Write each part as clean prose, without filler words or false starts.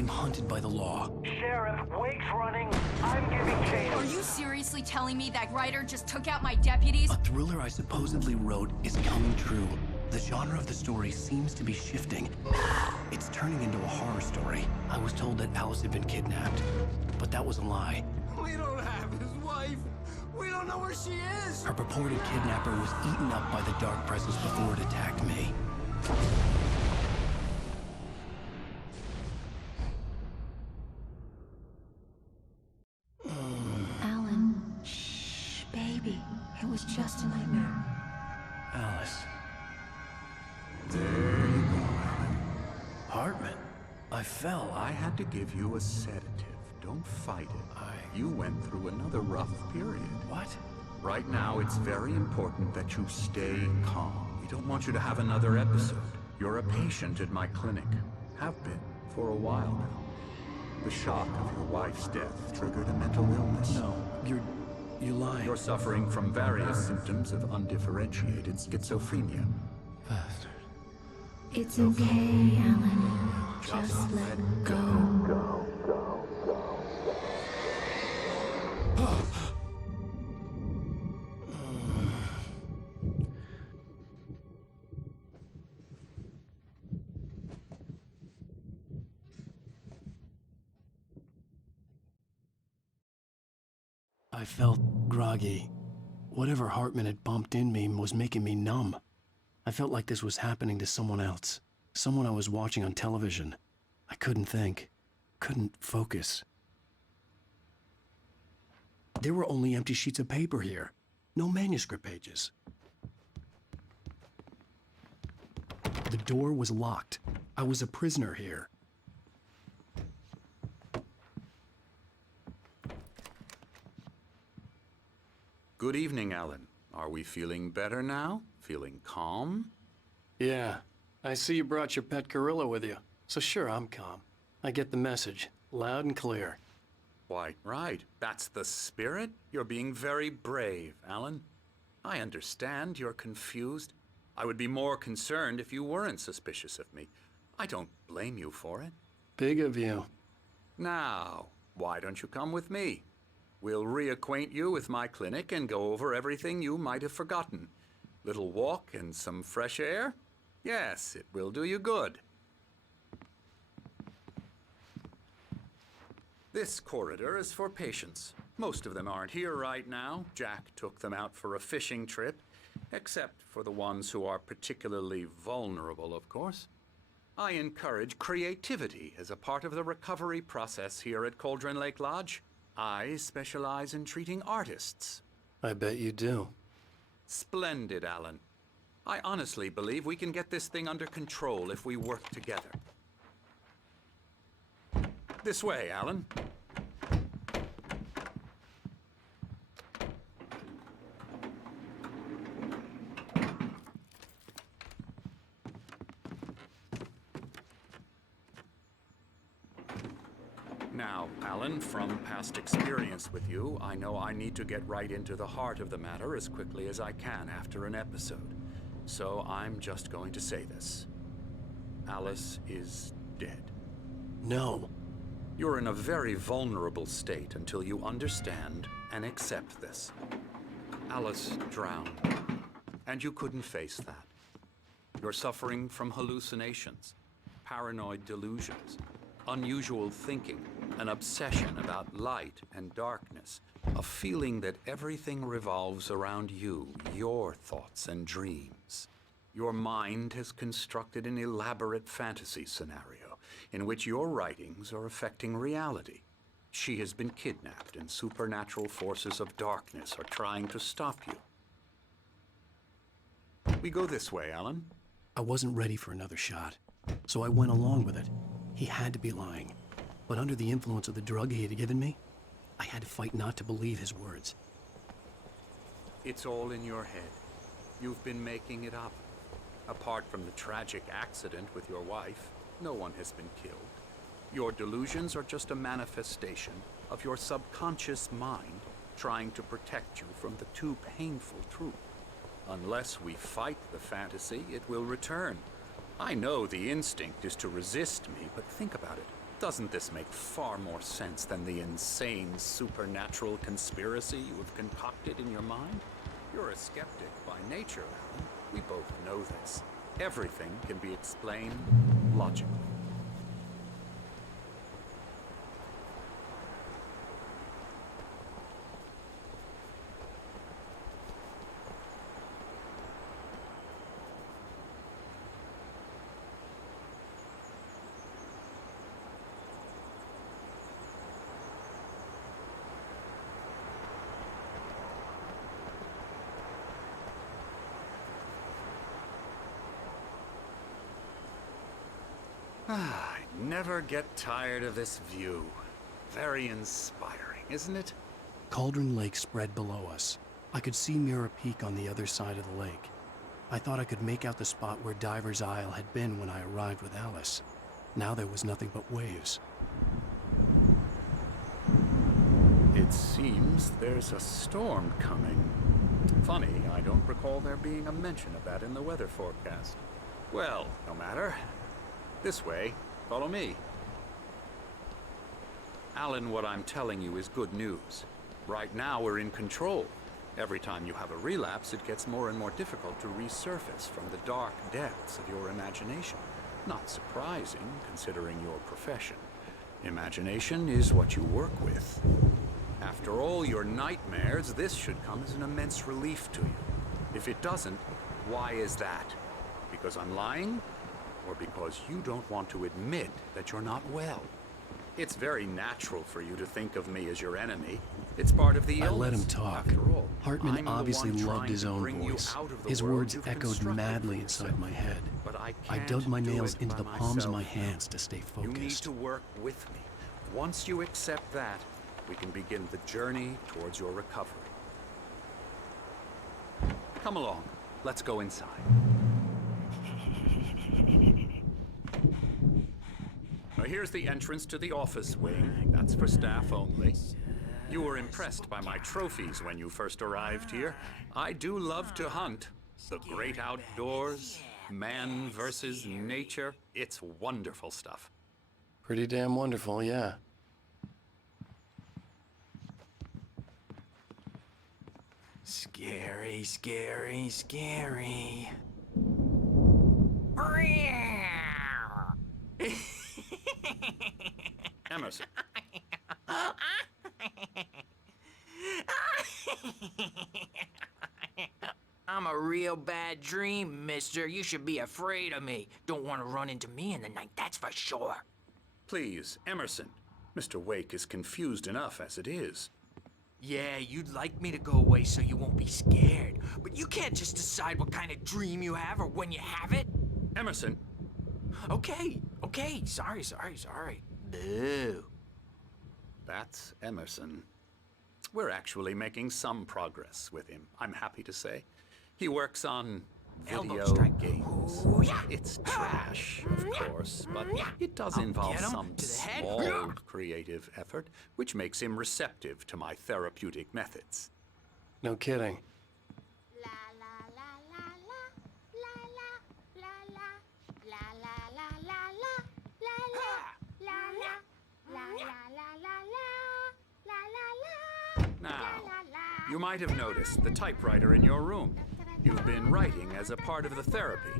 I'm hunted by the law. Sheriff, Wake's running. I'm giving chase. Are you seriously telling me that writer just took out my deputies? A thriller I supposedly wrote is coming true. The genre of the story seems to be shifting. It's turning into a horror story. I was told that Alice had been kidnapped, but that was a lie. We don't have his wife. We don't know where she is. Her purported kidnapper was eaten up by the dark presence before it attacked me. Alan, shh, baby. It was just a nightmare. Alice. There you go, Alan. Hartman. I fell. I had to give you a sedative. Don't fight it. You went through another rough period. What? Right now, it's very important that you stay calm. We don't want you to have another episode. You're a patient at my clinic. Have been for a while now. The shock of your wife's death triggered a mental illness. No, you're lying. You're suffering from various symptoms of undifferentiated schizophrenia. Bastard. It's okay, Alan. Just let go. I felt groggy. Whatever Hartman had bumped in me was making me numb. I felt like this was happening to someone else. Someone I was watching on television. I couldn't think. Couldn't focus. There were only empty sheets of paper here. No manuscript pages. The door was locked. I was a prisoner here. Good evening, Alan. Are we feeling better now? Feeling calm? Yeah. I see you brought your pet gorilla with you. So sure, I'm calm. I get the message. Loud and clear. Quite right. That's the spirit. You're being very brave, Alan. I understand you're confused. I would be more concerned if you weren't suspicious of me. I don't blame you for it. Big of you. Now, why don't you come with me? We'll reacquaint you with my clinic and go over everything you might have forgotten. Little walk and some fresh air? Yes, it will do you good. This corridor is for patients. Most of them aren't here right now. Jack took them out for a fishing trip, except for the ones who are particularly vulnerable, of course. I encourage creativity as a part of the recovery process here at Cauldron Lake Lodge. I specialize in treating artists. I bet you do. Splendid, Alan. I honestly believe we can get this thing under control if we work together. This way, Alan. Now, Alan, from past experience with you, I know I need to get right into the heart of the matter as quickly as I can after an episode. So I'm just going to say this. Alice is dead. No. You're in a very vulnerable state until you understand and accept this. Alice drowned, and you couldn't face that. You're suffering from hallucinations, paranoid delusions, unusual thinking, an obsession about light and darkness, a feeling that everything revolves around you, your thoughts and dreams. Your mind has constructed an elaborate fantasy scenario in which your writings are affecting reality. She has been kidnapped and supernatural forces of darkness are trying to stop you. We go this way, Alan. I wasn't ready for another shot, so I went along with it. He had to be lying. But under the influence of the drug he had given me, I had to fight not to believe his words. It's all in your head. You've been making it up. Apart from the tragic accident with your wife, no one has been killed. Your delusions are just a manifestation of your subconscious mind trying to protect you from the too painful truth. Unless we fight the fantasy, it will return. I know the instinct is to resist me, but think about it. Doesn't this make far more sense than the insane supernatural conspiracy you have concocted in your mind? You're a skeptic by nature, Alan. We both know this. Everything can be explained logically. I never get tired of this view. Very inspiring, isn't it? Cauldron Lake spread below us. I could see Mirror Peak on the other side of the lake. I thought I could make out the spot where Diver's Isle had been when I arrived with Alice. Now there was nothing but waves. It seems there's a storm coming. Funny, I don't recall there being a mention of that in the weather forecast. Well, no matter. This way. Follow me. Alan, what I'm telling you is good news. Right now, we're in control. Every time you have a relapse, it gets more and more difficult to resurface from the dark depths of your imagination. Not surprising, considering your profession. Imagination is what you work with. After all your nightmares, this should come as an immense relief to you. If it doesn't, why is that? Because I'm lying? Or because you don't want to admit that you're not well? It's very natural for you to think of me as your enemy. It's part of the illness. I let him talk. After all, Hartman I'm the obviously one loved trying his to own bring you voice. out of the His world words you've echoed constructed madly for inside yourself. my head. But I I can't dug my do nails it into by the palms of my myself. hands to stay You need focused. to work with me. Once you accept that, we can begin the journey towards your recovery. Come along. Let's go inside. Now, here's the entrance to the office wing. That's for staff only. You were impressed by my trophies when you first arrived here. I do love to hunt. The great outdoors, man versus nature. It's wonderful stuff. Pretty damn wonderful, yeah. Scary, scary, scary. Emerson. I'm a real bad dream, mister. You should be afraid of me. Don't want to run into me in the night, that's for sure. Please, Emerson. Mr. Wake is confused enough as it is. Yeah, you'd like me to go away so you won't be scared. But you can't just decide what kind of dream you have or when you have it. Emerson, Okay. Sorry. Boo. that's Emerson. We're actually making some progress with him, I'm happy to say. He works on Elbow video strike. games. Ooh, yeah. It's trash, of course, but it does I'll involve get him some to the head. small creative effort, which makes him receptive to my therapeutic methods. No kidding. La la la la la la la la la la la la la la la la la la la la. Now, you might have noticed the typewriter in your room. You've been writing as a part of the therapy.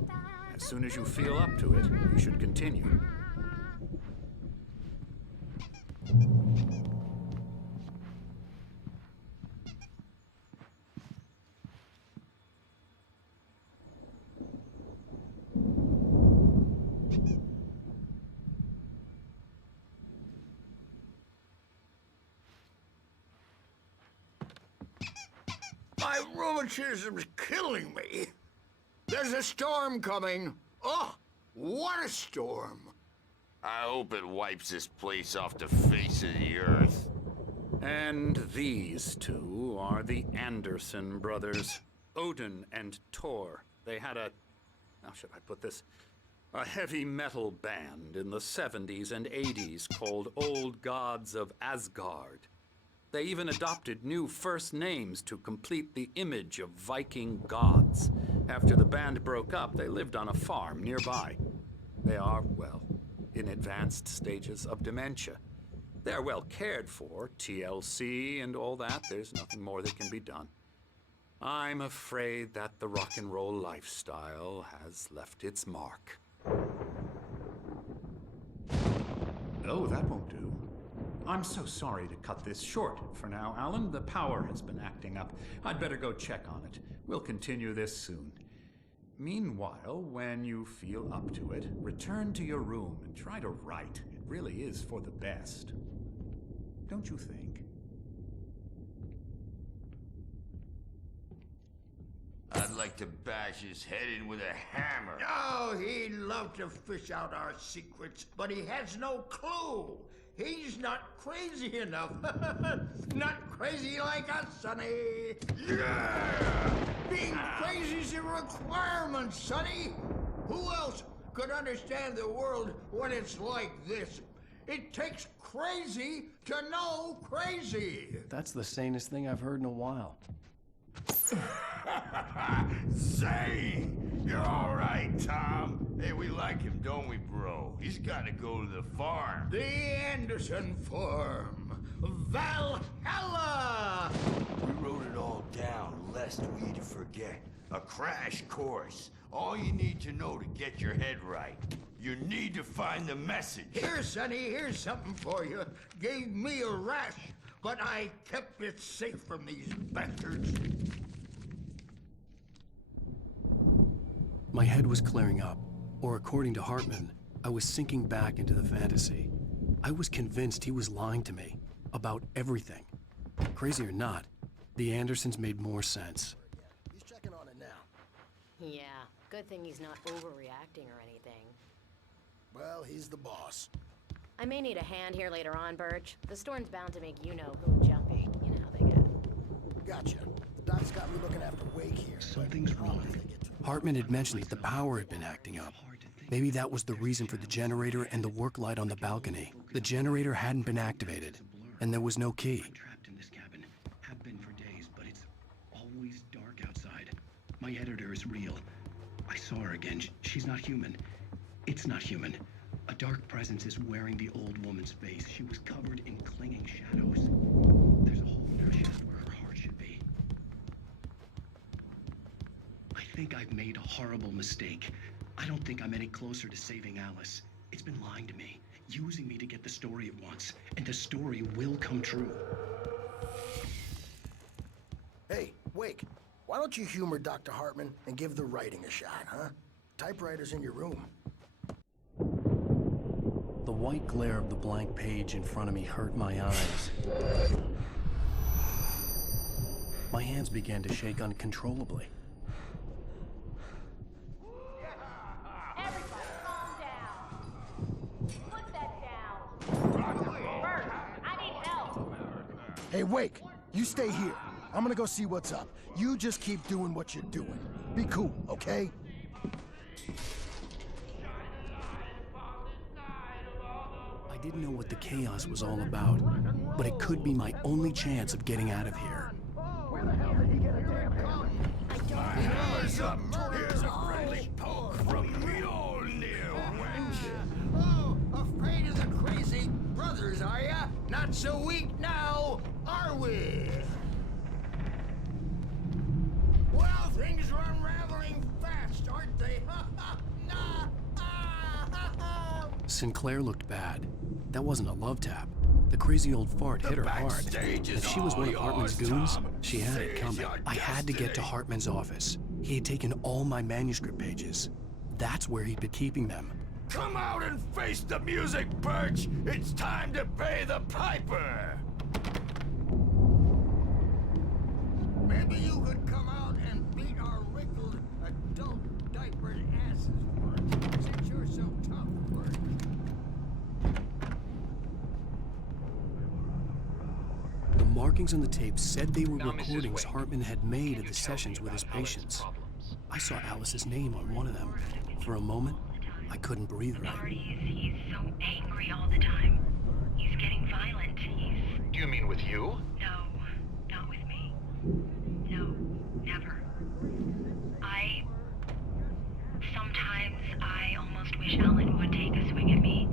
As soon as you feel up to it, you should continue. My rheumatism's killing me. There's a storm coming. Oh, what a storm. I hope it wipes this place off the face of the earth. And these two are the Anderson brothers, Odin and Tor. They had how should I put this? A heavy metal band in the 70s and 80s called Old Gods of Asgard. They even adopted new first names to complete the image of Viking gods. After the band broke up, they lived on a farm nearby. They are, well, in advanced stages of dementia. They're well cared for, TLC and all that. There's nothing more that can be done. I'm afraid that the rock and roll lifestyle has left its mark. Oh, that won't do. I'm so sorry to cut this short for now, Alan. The power has been acting up. I'd better go check on it. We'll continue this soon. Meanwhile, when you feel up to it, return to your room and try to write. It really is for the best. Don't you think? I'd like to bash his head in with a hammer. Oh, he'd love to fish out our secrets, but he has no clue. He's not crazy enough. Not crazy like us, Sonny. Yeah! Being crazy's a requirement, Sonny. Who else could understand the world when it's like this? It takes crazy to know crazy. That's the sanest thing I've heard in a while. Zane! You're all right, Tom. Hey, we like him, don't we, bro? He's got to go to the farm. The Anderson Farm. Valhalla! We wrote it all down, lest we forget. A crash course. All you need to know to get your head right. You need to find the message. Here, Sonny, here's something for you. Gave me a rash, but I kept it safe from these bastards. My head was clearing up, or according to Hartman, I was sinking back into the fantasy. I was convinced he was lying to me about everything. Crazy or not, the Andersons made more sense. He's checking on it now. Yeah, good thing he's not overreacting or anything. Well, he's the boss. I may need a hand here later on, Birch. The storm's bound to make you-know-who jumpy. You know how they get. Gotcha. The doc's got me looking after Wake here. Something's wrong. Hartman had mentioned that the power had been acting up. Maybe that was the reason for the generator and the work light on the balcony. The generator hadn't been activated, and there was no key. I'm trapped in this cabin. Have been for days, but it's always dark outside. My editor is real. I saw her again. She's not human. It's not human. A dark presence is wearing the old woman's face. She was covered in clinging shadows. There's a hole in her chest where her heart should be. I think I've made a horrible mistake. I don't think I'm any closer to saving Alice. It's been lying to me, using me to get the story it wants, and the story will come true. Hey, Wake, why don't you humor Dr. Hartman and give the writing a shot, huh? Typewriter's in your room. The white glare of the blank page in front of me hurt my eyes. My hands began to shake uncontrollably. Everybody, calm down. Put that down. Bert, I need help. Hey, Wake, you stay here. I'm gonna go see what's up. You just keep doing what you're doing. Be cool, okay? I didn't know what the chaos was all about, but it could be my only chance of getting out of here. Where the hell did he get a damn gun? Here's a friendly poke from Mjolnir, wench. Oh, afraid of the crazy brothers, are ya? Not so weak now, are we? Well, things are unraveling fast, aren't they? Sinclair looked bad. That wasn't a love tap. The crazy old fart hit her hard. If she was one of Hartman's goons, she had it coming. I had to get to Hartman's office. He had taken all my manuscript pages. That's where he'd been keeping them. Come out and face the music, Birch. It's time to pay the piper. Maybe you could come out and beat our wrinkled adult diapered asses for it, since you're so tough, Bert. The markings on the tape said they were recordings Hartman had made of the sessions with his patients. I saw Alice's name on one of them. For a moment, I couldn't breathe right. He's so angry all the time. He's getting violent. Do you mean with you? No, not with me. No, never. Sometimes I almost wish Alan would take a swing at me.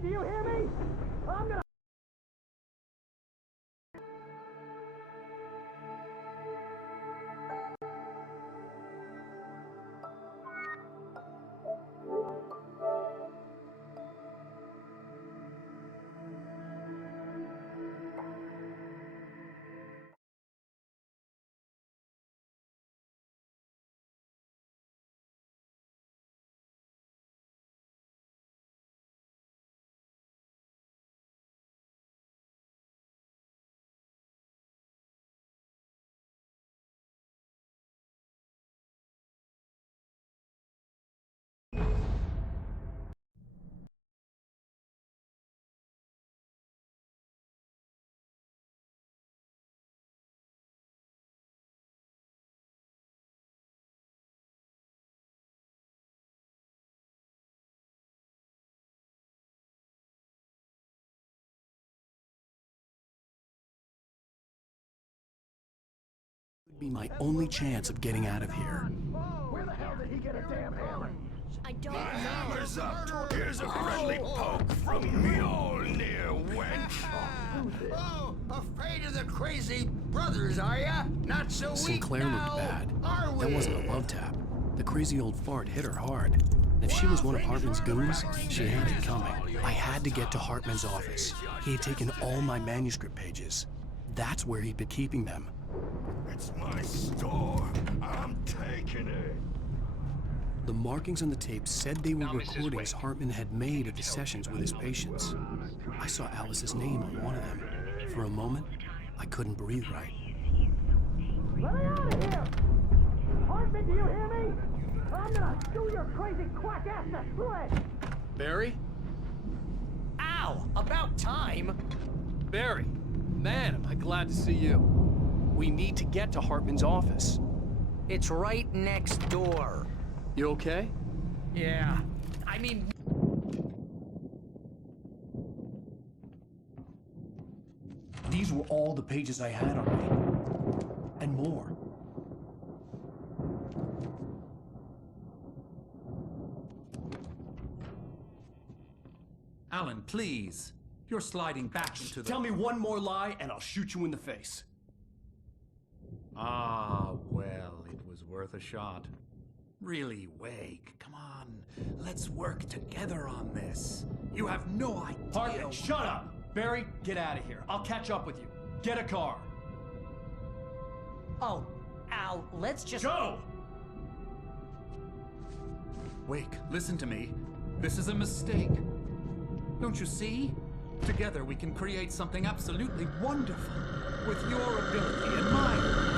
Hartman, do you hear me? I'm gonna... Be my only chance of getting out of here. Where the hell did he get a damn hammer? I don't My know. hammer's up. Here's a friendly poke from Mjolnir, wench. Oh, afraid of the crazy brothers, are ya? Not so weak Sinclair now, looked bad. are we? That wasn't a love tap. The crazy old fart hit her hard. And if she was one of Hartman's goons, she had it coming. I had to get to Hartman's office. He had taken all my manuscript pages. That's where he'd been keeping them. It's my store. I'm taking it. The markings on the tape said they were recordings Hartman had made of the sessions with his patients. I saw Alice's name on one of them. For a moment, I couldn't breathe right. Let me out of here! Hartman, do you hear me? I'm gonna do your crazy quack ass to shreds! Barry? Ow! About time! Barry! Man, am I glad to see you. We need to get to Hartman's office. It's right next door. You okay? Yeah. I mean... These were all the pages I had on me. And more. Alan, please. You're sliding back into the... Tell me one more lie and I'll shoot you in the face. Ah, well, it was worth a shot. Really, Wake, come on. Let's work together on this. You have no idea... Hartman, shut up! Barry, get out of here. I'll catch up with you. Get a car. Oh, Al, let's just... Go! Wake, listen to me. This is a mistake. Don't you see? Together we can create something absolutely wonderful. With your ability and mine.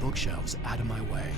Bookshelves out of my way.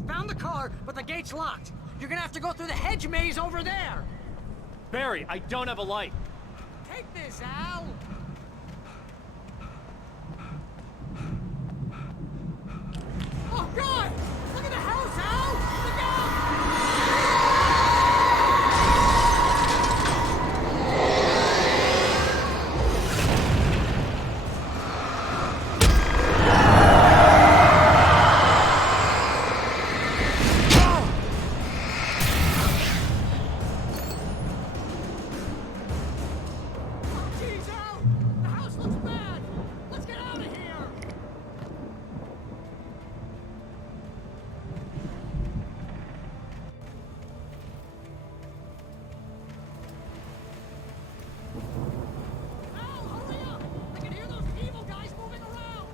found the car, but the gate's locked. You're gonna have to go through the hedge maze over there. Barry, I don't have a light. Take this, Al. Oh, God! Look at the house, Al! Look out! Jeez, Al! The house looks bad! Let's get out of here! Al, hurry up! I can hear those evil guys moving around!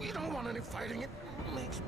We don't want any fighting. It makes me